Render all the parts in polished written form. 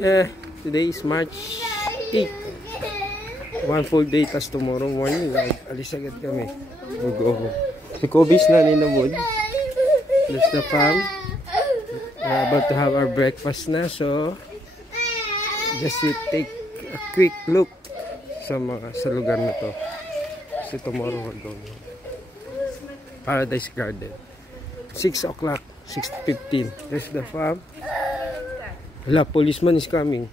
Today is March 8. One full day, tas tomorrow morning alis agad kami. We'll go home. Si Kobe's na in the mood. There's the farm. We're about to have our breakfast na, so just to take a quick look sa lugar na to. So tomorrow we're going Paradise Garden. 6 o'clock, 6:15. There's the farm. Wala, policeman is coming.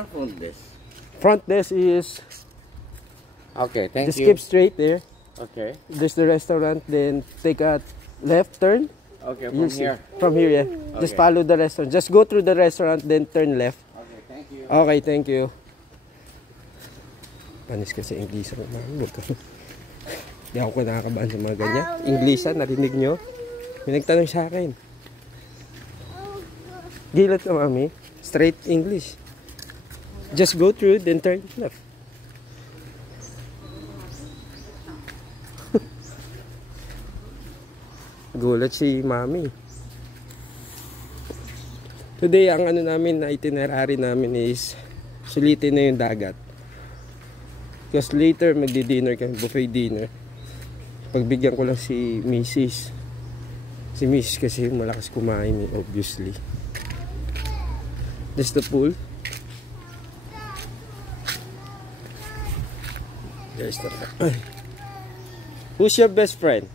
Front desk. Front desk is Okay, thank just you. keep straight there. Okay. There's the restaurant, then take a left turn. Okay, You'll from see. here. From here, yeah. Okay. Just follow the restaurant. Just go through the restaurant, then turn left. Okay, thank you. Okay, thank you. Panis kasi English ako. Hindi ako nakakabahan sa mga ganyan. English, narinig nyo? May nagtanong sa akin. Gilot ka, mami. Straight English. Just go through, then turn left. Gulat si mami. Today, ang ano namin na itinerary namin is sulitin na yung dagat. Because later, magdi-dinner kami, buffet dinner. Pagbigyan ko lang si Mrs. Si Mrs. kasi malakas kumain, obviously. There's the pool. There's the pool. Who's your best friend?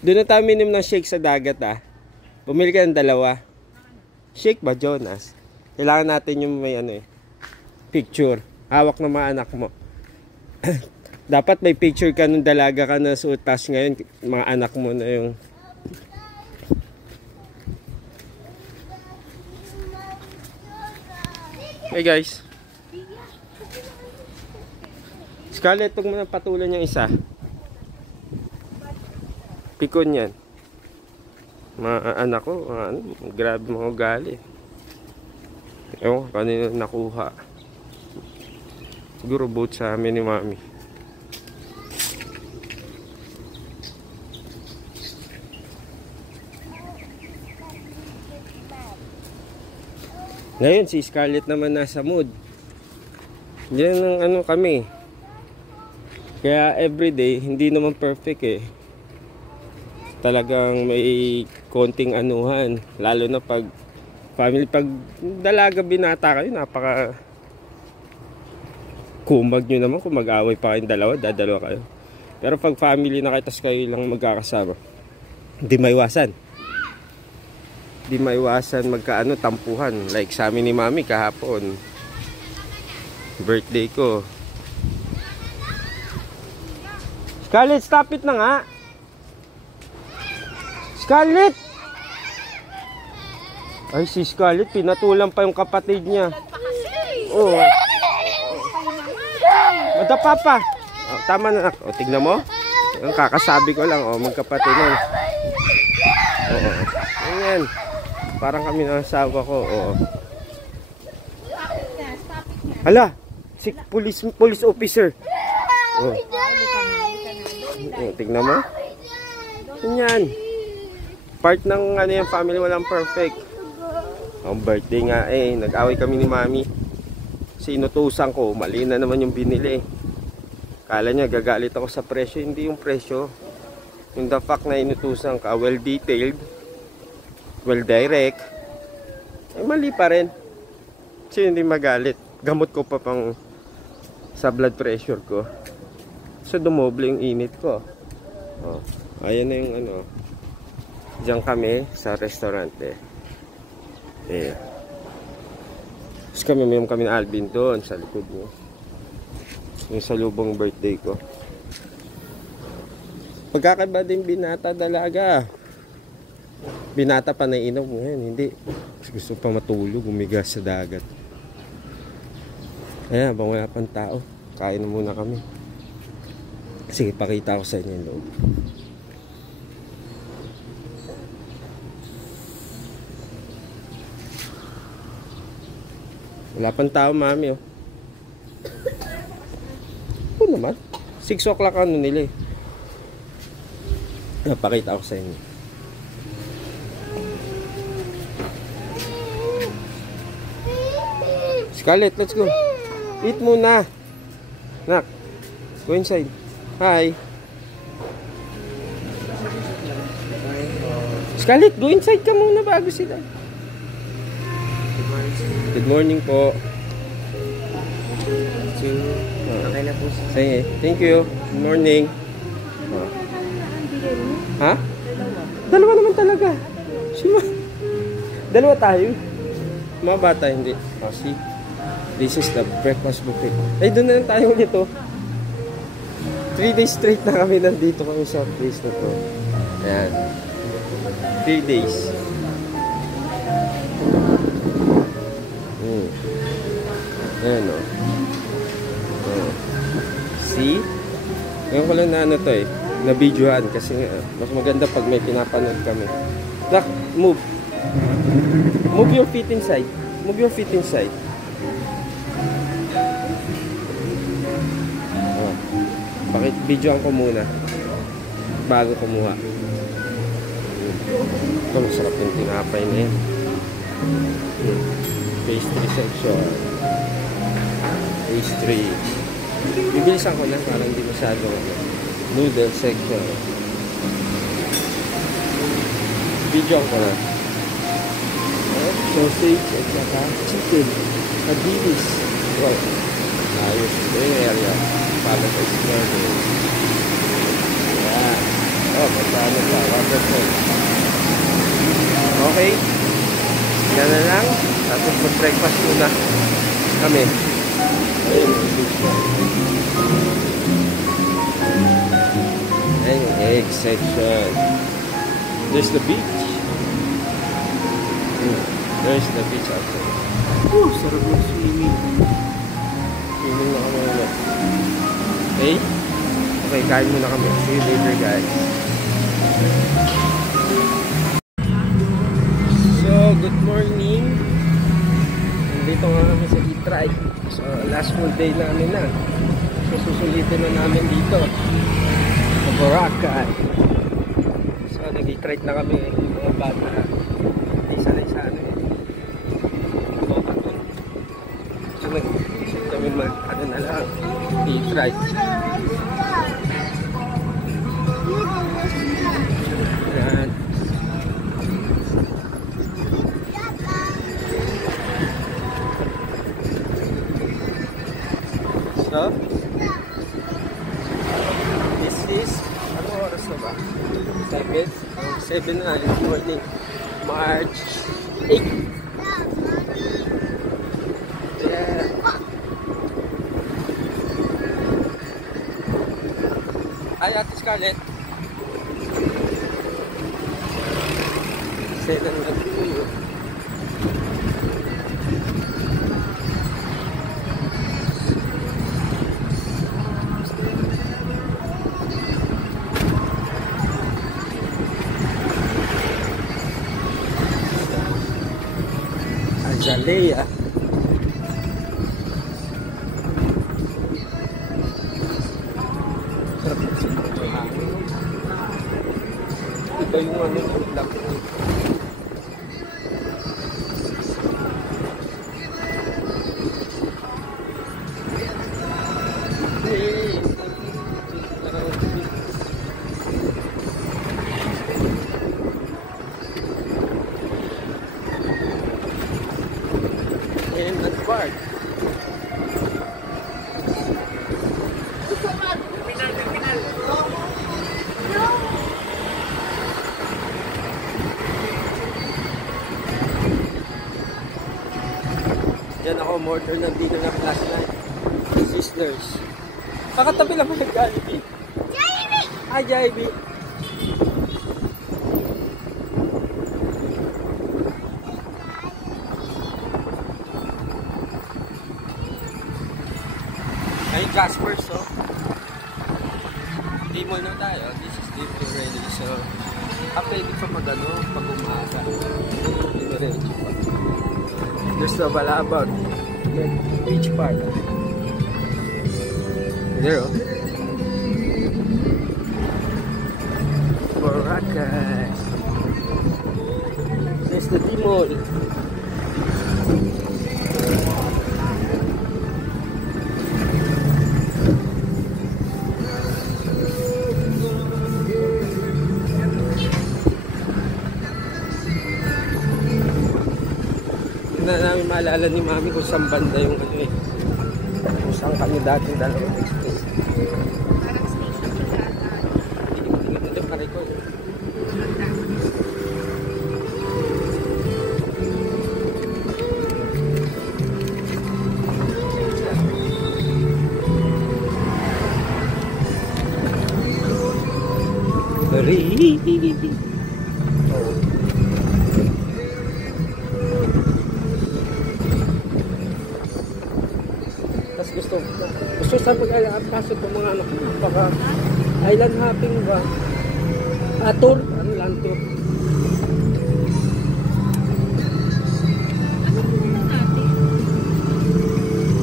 Doon na tayo minim ng shake sa dagat Bumili ka ng 2. Shake ba, Jonas? Kailangan natin yung may picture. Hawak ng mga anak mo. Dapat may picture ka nung dalaga ka na suot. Tas ngayon, mga anak mo na yung... Hey guys. Scarlett, huwag mo nang patulan yung isa. Pikon yan. Mga anak ko, grabe mga ugali. Ewan, kanina nakuha. Siguro boat sa amin ni mami. Ngayon, si Scarlett naman nasa mood. Diyan ang kami. Kaya everyday, hindi naman perfect Talagang may konting anuhan. Lalo na pag family, pag dalaga binata kayo, napaka kumag nyo naman kung mag-away pa kayong dadalawa kayo. Pero pag family na kayo, tas kayo lang magkakasama, hindi maiwasan. Hindi maiwasan tampuhan. Like sa amin ni mami kahapon, birthday ko. Scarlett, stop it na nga. Scarlett! Ay, si Scarlett, pinatulan pa yung kapatid niya. Oo. Madapa pa. Tama na. Tignan mo. Ang kakasabi ko lang. Magkapatid na. Oo. Ayan. Parang kami ng asawa ko. Oo. Hala! Si police officer. Oo. Tignan mo. Ayan. Part ng yung family, walang perfect. Ang birthday nga nag-away kami ni mami. Sinutusan ko, mali na naman yung binili. Kala niya gagalit ako sa presyo, hindi yung presyo. Yung the fact na inutusan ka, well detailed, well direct, mali pa rin. Kasi hindi magalit. Gamot ko pa pang sa blood pressure ko. So dumoble yung init ko. Ayan na yung Diyan kami sa restaurant Tapos kami, mayroon kami na Alvin doon sa likod niyo. Yung salubong birthday ko. Pagkakaiba din binata dalaga. Binata pa naiinom ngayon, hindi. Gusto pa matulog, umigas sa dagat. Ayan, bang wala pang tao. Kain na muna kami. Sige, pakita ko sa inyo yung loob. Wala pang tao, mami, oh. Oo naman. 6 o'clock ano nila eh. Pakita ko sa inyo. Scarlett, let's go. Eat muna. Nak, go inside. Hi. Scarlett, go inside ka muna bago sila. Good morning po. Okay na po. Sige, thank you. Good morning. Ha? Dalawa naman talaga. Sima. Dalawa tayo. Mga bata hindi. Oh, see? This is the breakfast buffet. Ay, doon na lang tayo ulit, oh. 3 days straight na kami nandito kami sa place na to. Ayan. 3 days. Ayan, oh. Oh. See? Ngayon ko lang na ano to eh. Na-videohan kasi mas maganda pag may pinapanood kami. Nak, move. Move your feet inside. Move your feet inside. Oh. Bakit videohan ko muna bago kumuha. Ito, masarap yung tinapay na yan. Pastry section. Pastry. Bibilisan ko lang para hindi masyado. Noodle section. Video ko na. Sausage at saka chicken. Kadilis. Wow. Ayos. Ito yung area. Para sa smell. Yan. Oh, magkano pa. Waterfall. Okay. Yan na lang. Tapos mag-breakfast muna kami. Ayun. Ayan yung egg section. There's the beach. There's the beach outside. Sarap ng swimming. Swimming na kami ulit. Okay? Okay, kain muna kami. See you later, guys. So, good morning. Nandito nga kami sa E-Try. So, last full day namin na. So, susulitin na namin dito. Sa Boracay. So, nag-E-Try na kami. Mga bata. Hindi sanay sa ano eh. So, nag-isip kami ano na lang. E-Try. Yan. So, this is, ano oras na ba? 7 na in the morning. March 8. Yeah. Hi, Ate Scarlett. 7 na po. Azalea. Sarap na sila ng hangin. Iba yung ano ng laki. Park. Diyan ako order ng dito na plus 9. Sisters. Kakatabi lang mo ng Jollibee. Jollibee! Ah, Jollibee. Ay, Jasper's, oh. Di-mall na tayo. This is Dito ready. So, pwede ka mag-ano pag umaga. Diretso pa. There's the Balabag. Beach Park. There, oh. Boracay. There's the D-mall. Na namin maalala ni Mami kung saan banda yung ano eh. Kung saan kami dating dalawang express. Parang station ko yata. Tingin mo pare ko. Gusto sa pag-pasok ng mga anak ko, baka island hopping ba? Tour? Ano lang tour? Ano muna natin?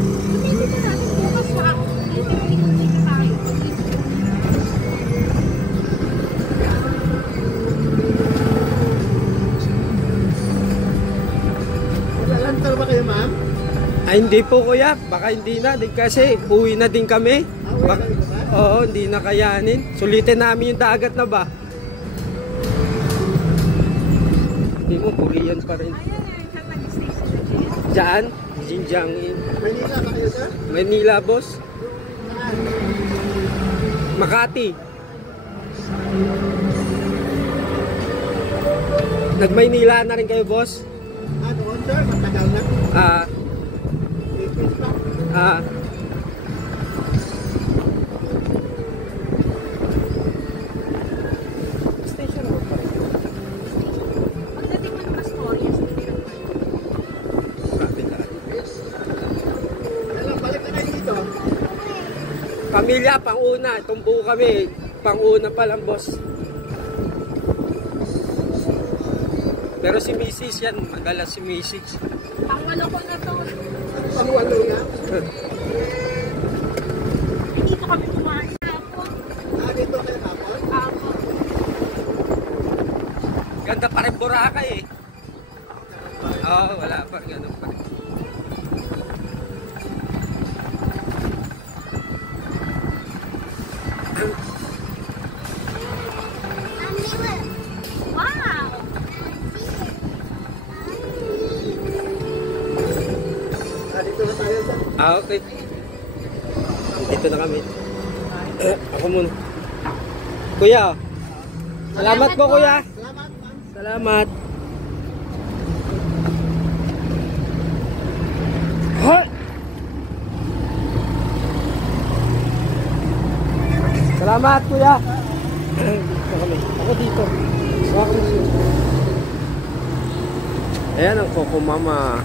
Sabihin na natin bukas sa ako. Dito ikot-ikot tayo. Nag-alantar ba kayo, ma'am? Ay, hindi po kuya, baka hindi na din kasi uwi na din kami. Oo, hindi na kayanin. Sulitin namin yung dagat na ba? Hindi mo, Korean pa rin. Ayan eh, saan nag-stay sila dyan? Diyan, Xinjiangin. Manila ba kayo, sir? Manila, boss. Makati. Nag-Maynila na rin kayo, boss? Doon, sir? Matagal na. Station road pa rin. Pagdating mo ng Astorias, station pa yun. Balik na kayo dito. Pamilya, pang-una. Tumbo kami. Pang-una pa lang, boss. Pero si Mrs. yan. Magalas si Mrs. Pangwalo ko na to. Pangwalo na. Dito kami kumain ako. Dito kayo hapon? Ako. Ganda pa rin Boracay eh. Oo, wala pa. Ganun pa rin. Wow! Dito na tayo, sir. Okay. Dito na kami. Ako muna. Kuya. Salamat po, kuya. Salamat, ma'am. Salamat. Ha! Salamat, kuya. Dito kami. Ako dito. Ako dito. Ayan ang Coco Mama.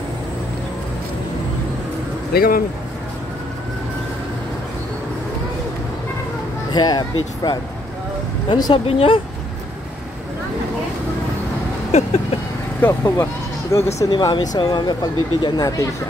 Halika, mami. Yeah, beach front. Ano sabi niya? Coco Mama. Ito gusto ni mami, so mami pagbibigyan natin siya.